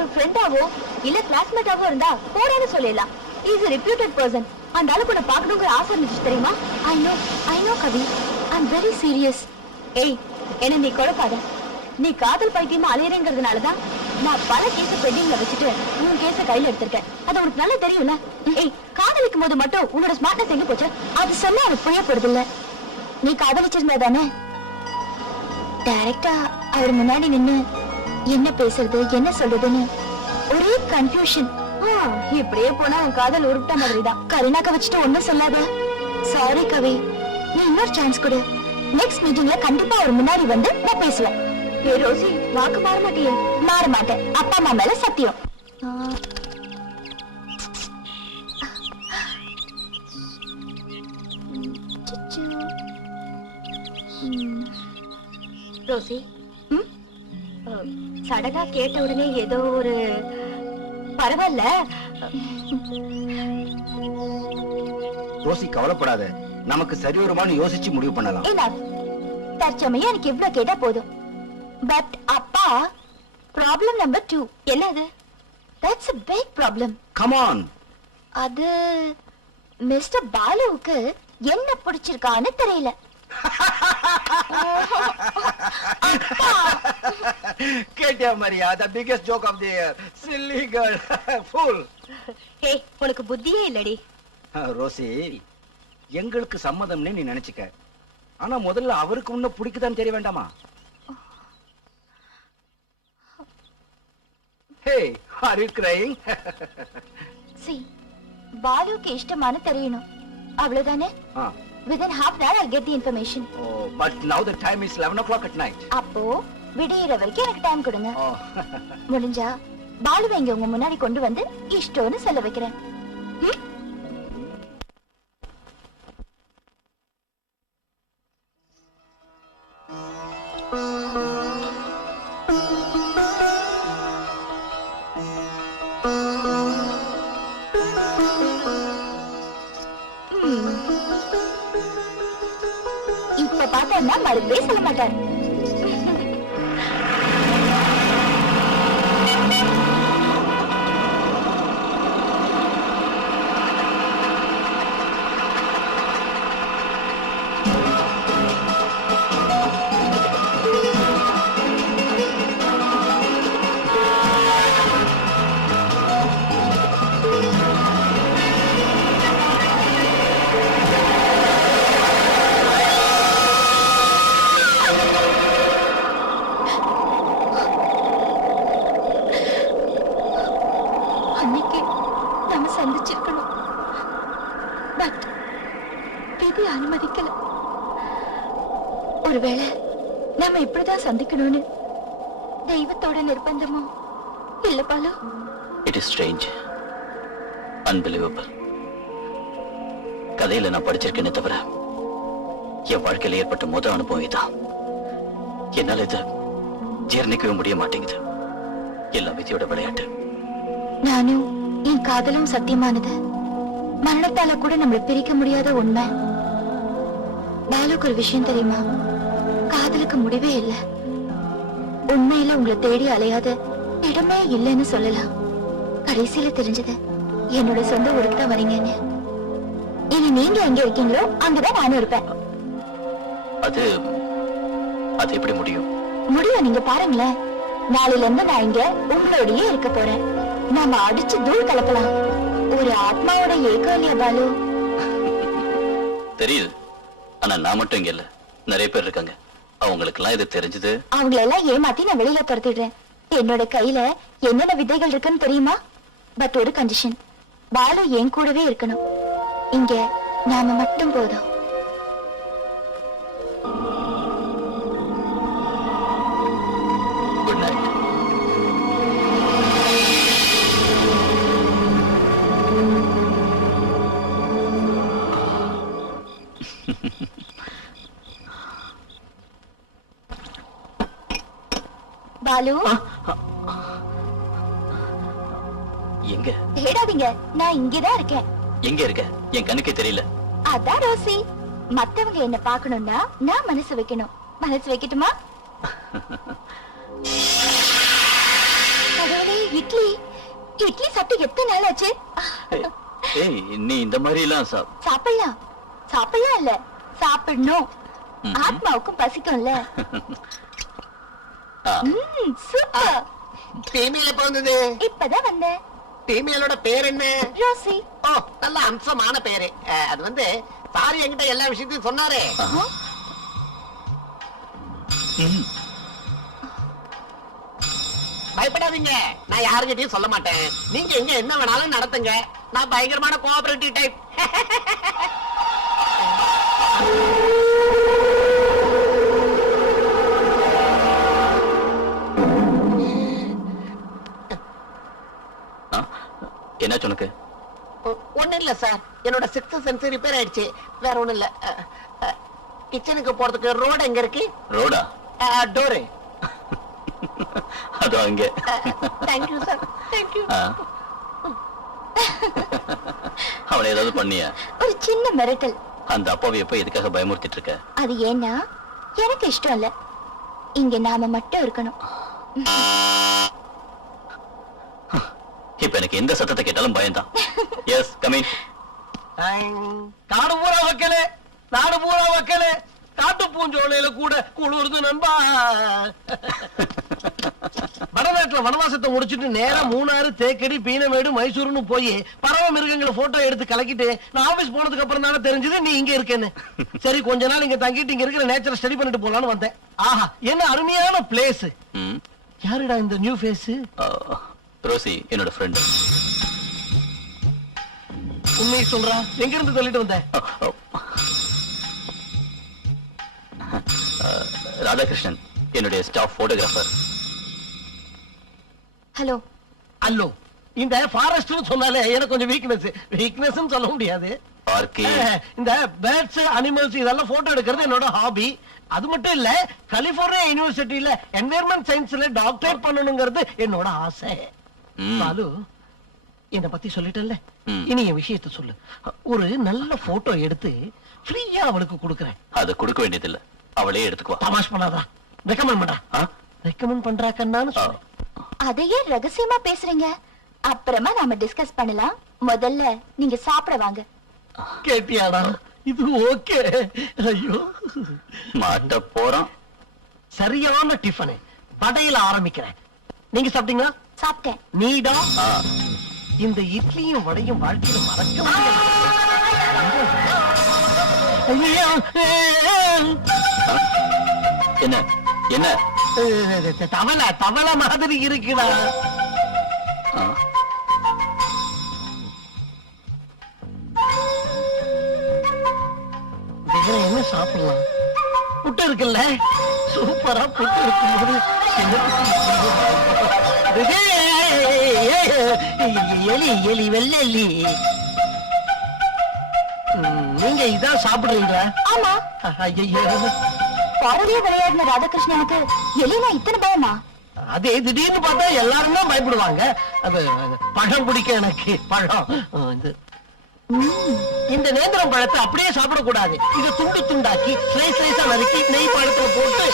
ஒரு ஃப்ரெண்டாவோ இல்ல கிளாஸ்மேட்டாவோ இருந்தா போடான்னு சொல்லலாம். Is a reputed person. அந்த ஆளு கூட பார்க்கணுங்கிற ஆசை இருந்துச்சு தெரியுமா? I know Kavi. I'm very serious. ஏய், என்ன நீ குழப்பாத. நீ காதல் பைத்தியமா அலையறேங்கிறதுனாலதான் நான் பல கேஸ பெண்டிங்ல வச்சுட்டு உன் கேஸ கையில எடுத்திருக்கேன். அது உனக்கு நல்லா தெரியும்ல. ஏய், காதலிக்கும் போது மட்டும் உன்னோட ஸ்மார்ட்னஸ் எங்க போச்சு? அது சொன்னா எனக்கு புரிய போறது இல்ல. நீ காதலிச்சிருந்தா தானே டைரக்டா அவர் முன்னாடி நின்னு என்ன பேசுறது என்ன சொல்றதுன்னு ஒரே கன்ஃபியூஷன். இப்படியே போனா உன் காதல் உருட்ட மாதிரிதான். கரீனாக்க வச்சுட்டு ஒண்ணும் சொல்லாத. சாரி கவி, நீ இன்னொரு சான்ஸ் கொடு. நெக்ஸ்ட் மீட்டிங்ல கண்டிப்பா அவர் முன்னாடி வந்து நான் பேசுவேன். ஏ ரோசி, வாக்கு மாற மாட்டியே? மாற மாட்டேன். அப்பா அம்மா மேல சத்தியம். ரோசி, சடனா கேட்ட உடனே ஏதோ ஒரு பரவாயில்ல. ரோசி கவலைப்படாத, நமக்கு சரி வருமானு யோசிச்சு முடிவு பண்ணலாம். தற்சமயம் எனக்கு இவ்ளோ கேட்டா போதும். பட் அப்பா, ப்ராப்ளம் நம்பர் 2. என்னது? That's a big problem. Come on. அது மிஸ்டர் பாலுவுக்கு என்ன பிடிச்சிருக்கான்னு தெரியல. கேட்டியா Maria? The biggest joke of the year. Silly girl. Fool. ஏய், உனக்கு புத்தியே இல்லடி. ரோசி, எங்களுக்கு சம்மதம்னு நீ நினைச்சுக்க. ஆனா முதல்ல அவருக்கு உன்ன பிடிக்குதான்னு தெரிய வேண்டாமா? Hey, are you crying? See, பாலுவுக்கு இஷ்டமான தெரியணும். அவ்வளவுதானே? Within half an hour I'll get the information. Oh, but now the time is 11 o'clock at night. அப்போ விடியற வரைக்கும் எனக்கு டைம் கொடுங்க. முடிஞ்சா பாலுவை இங்க உங்க முன்னாடி கொண்டு வந்து இஷ்டம்னு சொல்ல வைக்கிறேன். இப்ப பார்த்தா மறுபடியும் சொல்ல மாட்டார். அனுமதிக்கல. ஒருவேளை நாம இப்படிதான் சந்திக்கணும்னு தெய்வத்தோட நிர்பந்தமோ இல்ல Balu? It is strange, unbelievable. கதையில நான் படிச்சிருக்கேனே தவிர என் வாழ்க்கையில ஏற்பட்ட முதல் அனுபவம் இதான். என்னால இது ஜீர்ணிக்கவே முடிய மாட்டேங்குது. எல்லா விதியோட விளையாட்டு. நானும் என் காதலும் சத்தியமானது. மரணத்தால கூட நம்மளை பிரிக்க முடியாத உண்மை. பாலுக்கு ஒரு விஷயம் தெரியுமா? காதலுக்கு முடிவே இல்லை. உண்மையில உங்களை தேடி அலையாத இடமே இல்லைன்னு சொல்லலாம். கடைசியில தெரிஞ்சது என்னோட சொந்த ஊருக்கு தான் வரீங்கன்னு. இனி நீங்க எங்க இருக்கீங்களோ அங்கதான் நானும் இருப்பேன். அது எப்படி முடியும்? முடியும், நீங்க பாருங்களேன். நாளையில இருந்து நான் இங்க உங்களோடயே இருக்க போறேன். நாம அடிச்சு தூள் கலக்கலாம். ஒரு ஆத்மாவோட ஏக்கம் இல்லையா பாலு? தெரியுது. ஆனா நான் மட்டும் இங்க இல்ல, நிறைய பேர் இருக்காங்க. அவங்களுக்கு எல்லாம் இது தெரிஞ்சது. அவங்களை எல்லாம் ஏமாத்தி நான் வெளியில துரத்திடுறேன். என்னோட கையில என்னென்ன விதைகள் இருக்குன்னு தெரியுமா? பட் ஒரு கண்டிஷன், பாலு என் கூடவே இருக்கணும். இங்க நாம மட்டும் போதும். Good night. பாலு, எங்க? தேடாதீங்க, நான் இங்கதான் இருக்கேன். எங்க இருக்க? என் கண்ணுக்கே தெரியல. அதான் ரோசி, மத்தவங்க என்ன பாக்கணும்னா நான் மனசு வைக்கணும். மனசு வைக்கட்டுமா? கடவுளே, இட்லி இட்லி சாப்பிட்டு எத்தனை நாள் ஆச்சு? ஏய் நீ இந்த மாதிரி எல்லாம் சாப்பிடலாம் சாப்பிடலாம் இல்ல சாப்பிடணும். ஆத்மாவுக்கும் பசிக்கும்ல. சூப்பர். ஃபீமேல் எப்ப வந்தது? இப்பதான் வந்தேன். ஃபீமேலோட பேர் என்ன? ரோசி. ஓ, நல்ல அம்சமான பேரு. அது வந்து சாரி என்கிட்ட எல்லா விஷயத்தையும் சொன்னாரே. பயப்படாதீங்க, நான் யாருக்கிட்டையும் சொல்ல மாட்டேன். நீங்க எங்க என்ன வேணாலும் நடத்துங்க. நான் பயங்கரமான கோஆபரேட்டிவ் டைப். என்ன சொன்னக்கு? ஒண்ணு இல்ல சார், என்னோட 6th சென்ஸ் ரிப்பேர் ஆயிடுச்சு. வேற ஒண்ணு இல்ல. கிச்சனுக்கு போறதுக்கு ரோடு எங்க இருக்கு? ரோடா? டோரு. அது அங்க. Thank you sir, thank you. அவளை ஏதாவது பண்ணியா? ஒரு சின்ன மிரட்டல். அந்த அப்பாவை எப்ப எதுக்காக பயமுறுத்திட்டு இருக்க? அது ஏன்னா எனக்கு இஷ்டம் இல்ல, இங்க நாம மட்டும் இருக்கணும். இப்ப எனக்கு எந்த சத்தத்தை கேட்டாலும் பயம்தான். Yes coming. காடு பூரா வைக்கலே, நாடு பூரா வைக்கலே, காட்டு பூஞ்சோலையில கூட குளிர்து நண்பா. வடநாட்டுல வனவாசத்தை முடிச்சிட்டு நேரா மூணாறு, தேக்கடி, பீனமேடு, மைசூர்னு போய் பறவை மிருகங்களை போட்டோ எடுத்து கலக்கிட்டு நான் ஆபீஸ் போனதுக்கு அப்புறம் தானே தெரிஞ்சது நீ இங்க இருக்கேன்னு. சரி கொஞ்ச நாள் இங்க தங்கிட்டு இங்க இருக்கிற நேச்சரை ஸ்டடி பண்ணிட்டு போலான்னு வந்தேன். ஆஹா என்ன அருமையான பிளேஸ். யாருடா இந்த நியூ ஃபேஸ்? ரோசி என்னோட ஃப்ரெண்ட். உண்மையை சொல்றா, எங்க இருந்து சொல்லிட்டு வந்த? ராதாகிருஷ்ணன் என்னுடைய ஸ்டாஃப் போட்டோகிராஃபர். ஹலோ. அல்லோ, இந்த ஃபாரஸ்ட் சொன்னாலே எனக்கு கொஞ்சம் வீக்னஸ் சொல்ல முடியாது. இந்த பேர்ட்ஸ், அனிமல்ஸ் இதெல்லாம் போட்டோ எடுக்கிறது என்னோட ஹாபி. அது மட்டும் இல்ல, கலிபோர்னியா யூனிவர்சிட்டியில என்வைரன்மெண்ட் சயின்ஸ்ல டாக்டரேட் பண்ணணுங்கிறது என்னோட ஆசை. பாலு, என்ன பத்தி சொல்லிட்டேன்ல, இனி என் விஷயத்தை சொல்லு. ஒரு நல்ல போட்டோ எடுத்து ஃப்ரீயா அவளுக்கு கொடுக்கறேன். அது கொடுக்க வேண்டியதில்ல, அவளே எடுத்துக்குவா. தமாஷ் பண்ணாதா, ரெக்கமெண்ட் பண்றா. ரெக்கமெண்ட் பண்றாக்கன்னு சொல்லு. அதையே ரகசியமா பேசுறீங்க? அப்புறமா நாம டிஸ்கஸ் பண்ணலாம். முதல்ல நீங்க சாப்பிட வாங்க. கேட்டியாடா? இது ஓகே. ஐயோ மாட்ட போறான். சரியான டிஃபன். வடையில ஆரம்பிக்கிறேன். நீங்க சாப்பிட்டீங்களா? சாப்பிட்டேன். நீடா இந்த இட்லியும் வடையும் வாழ்க்கையில மறக்க முடியாது. என்ன என்ன தவளை தவளை மாதிரி இருக்குடா. என்ன சாப்பிடலாம்? புட்டு இருக்குல்ல, சூப்பரா புட்டு இருக்கும்போது எலி எலி வெள்ளை எலி. நீங்க இதான் சாப்பிடுறீங்களா? ஆமா. ஐயோ, பாரதிய விளையாடின ராதாகிருஷ்ணனுக்கு எலினா இத்தனை பயமா? அதே திடீர்னு பார்த்தா எல்லாரும் தான் பயப்படுவாங்க. அது பழம் பிடிக்க எனக்கு. பழம் இந்த நேந்திரம் பழத்தை அப்படியே சாப்பிடக்கூடாது. இதை துண்டு துண்டாக்கி ஸ்லைஸ் ஸ்லைஸா நறுக்கி நெய் பழத்துல போட்டு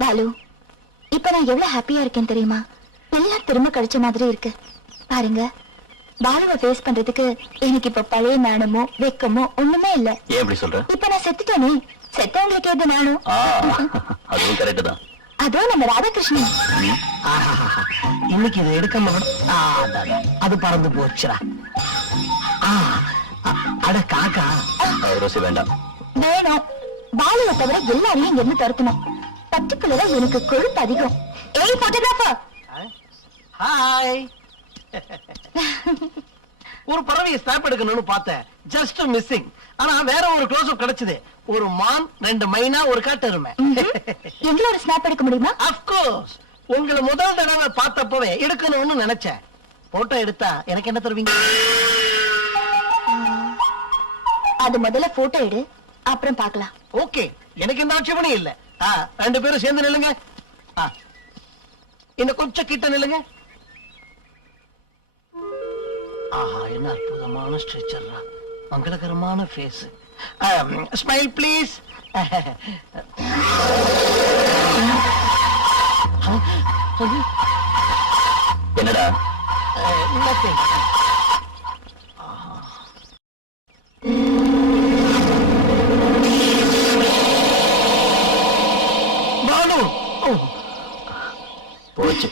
பாலு, இப்ப நான் எவ்வளவு ஹாப்பியா இருக்கேன் தெரியுமா? எல்லாம் திரும்ப கிடைச்ச மாதிரி இருக்கு. பாருங்க, பாலுவை ஃபேஸ் பண்றதுக்கு எனக்கு இப்ப பழைய நாணமோ வெக்கமோ ஒண்ணுமே இல்ல. ஏன் இப்படி சொல்ற? இப்ப நான் செத்துட்டேனே, செத்தவங்களுக்கு எது நானும். அதுவும் கரெக்ட் தான். அதுவும் நம்ம ராதாகிருஷ்ணன். இன்னைக்கு இதை எடுக்காம அது பறந்து போச்சுடா. அட காக்கா. ரோசி வேண்டாம். வேணும். பாலுவை தவிர எல்லாரையும் இங்க இருந்து துரத்தணும். பர்டிகுலரா எனக்கு கொழுப்பு அதிகம். ஏய் போட்டோகிராஃபர். ஹாய். ஒரு பறவையை ஸ்னாப் எடுக்கணும்னு பார்த்தேன், ஜஸ்ட் மிஸ்ஸிங். ஆனா வேற ஒரு க்ளோஸ் அப் கிடைச்சது. ஒரு மான், 2 மைனா, ஒரு காட்டெருமை. எங்களோட ஸ்னாப் எடுக்க முடியுமா? Of course. உங்களை முதல் தடவை பார்த்தப்பவே எடுக்கணும்னு நினைச்சேன். போட்டோ எடுத்தா எனக்கு என்ன தருவீங்க? அது முதல்ல போட்டோ எடு, அப்புறம் பார்க்கலாம். ஓகே, எனக்கு எந்த ஆட்சேபனையும் இல்ல. 2 பேரும் சேர்ந்து நில்லுங்க. இன்னும் கொஞ்சம் கிட்ட நில்லுங்க. ஆஹா, என்ன அற்புதமான ஸ்ட்ரெச்சர்ரா, மங்களகரமான ஃபேஸ். Smile please. என்னடா nothing. பாலு, போச்சு.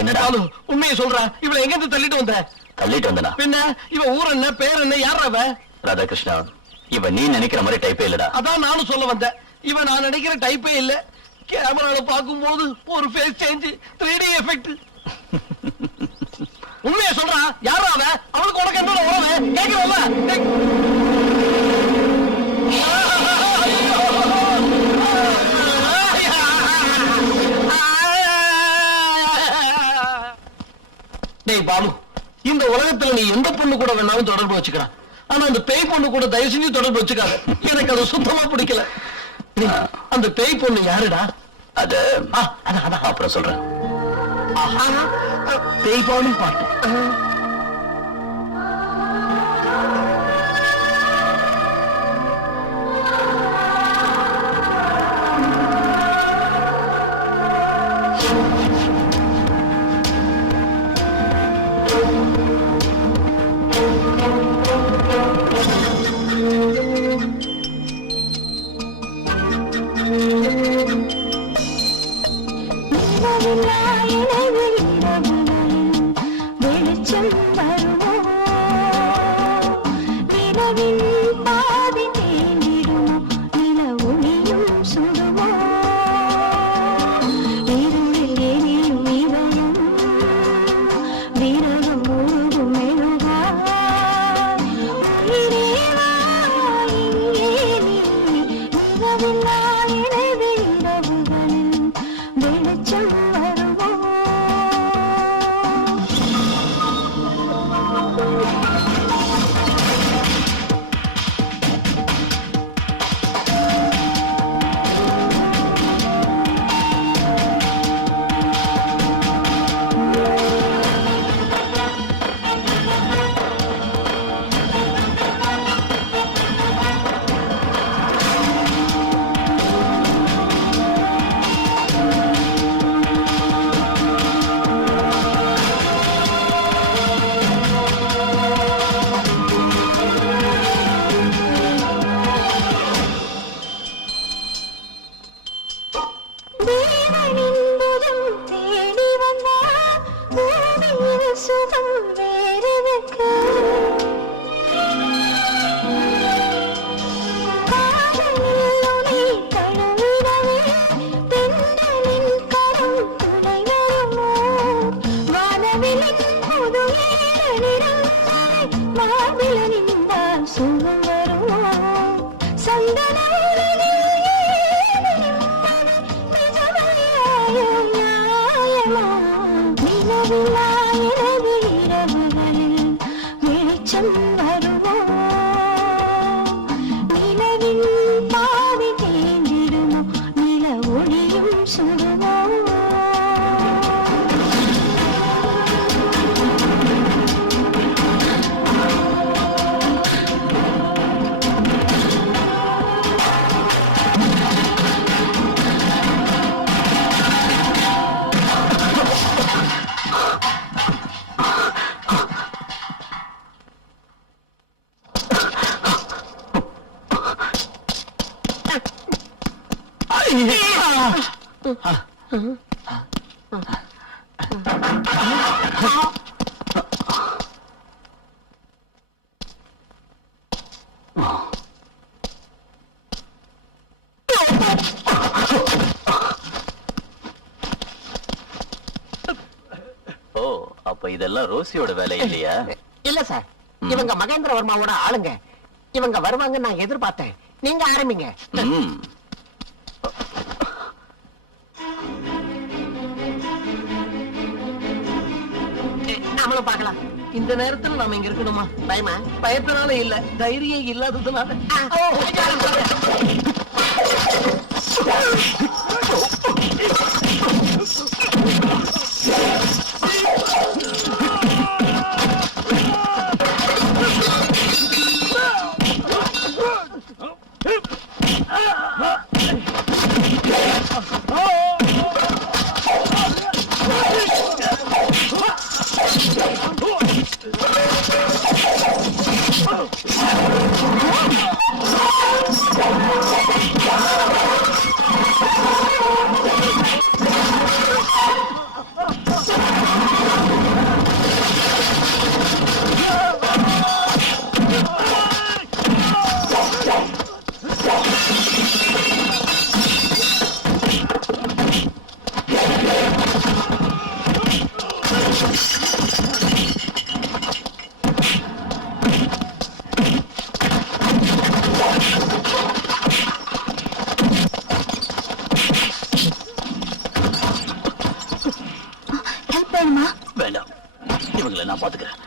என்னடா பாலு, உண்மையை சொல்ற, இவளை எங்க இருந்து தள்ளிட்டு வந்த? தள்ளிட்டு வந்தனா? பின்ன இவ ஊர் என்ன, பேர் என்ன, யார் அவ? ராதாகிருஷ்ணா, இவன் நீ நினைக்கிற மாதிரி டைப்பே இல்லடா. அதான் நானும் சொல்ல வந்தேன். இவன் நான் நினைக்கிற டைப்பே இல்ல. கேமரால பாக்கும்போது ஒரு ஃபேஸ் சேஞ்ச், 3D எஃபெக்ட். உண்மையை சொல்றா, யாரா அவ? அவளுக்கு உனக்கு என்னோட உறவு கேக்குறவ? டேய் பாலு, இந்த உலகத்துல நீ எந்த பொண்ணு கூட வேணாலும் தொடர்பு வச்சுக்கலாம். ஆனா அந்த பேய் பொண்ணு கூட தயவு செஞ்சு தொடர்பு வச்சுக்காத. எனக்கு அது சுத்தமா பிடிக்கல. அந்த பேய் பொண்ணு யாருடா? அது அதான் அப்புறம் சொல்றேன். பேய் பாடும் பாட்டு. இதெல்லாம் ரோசியோட வேலை இல்லையா? இல்ல சார், இவங்க மகேந்திர வர்மாவோட ஆளுங்க. இவங்க வருவாங்க நான் எதிர்பார்த்தேன். நீங்க ஆரம்பிங்க. நாமளும் பார்க்கலாம். இந்த நேரத்துல நாம இங்க இருக்கணுமா? பயமா? பயத்தினால இல்ல, தைரியம் இல்லாததுனால. வேணுமா? வேண்டாம், இவங்களை நான் பாத்துக்கிறேன்.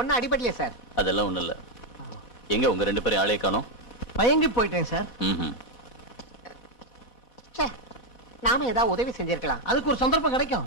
ஒன்னும் அடிபடலையே சார். அதெல்லாம் ஒண்ணு இல்ல. எங்க உங்க 2 பேரும் ஆளே காணோம்? மயங்கி போயிட்டேன் சார். நாம ஏதாவது உதவி செஞ்சிருக்கலாம். அதுக்கு ஒரு சந்தர்ப்பம் கிடைக்கும்.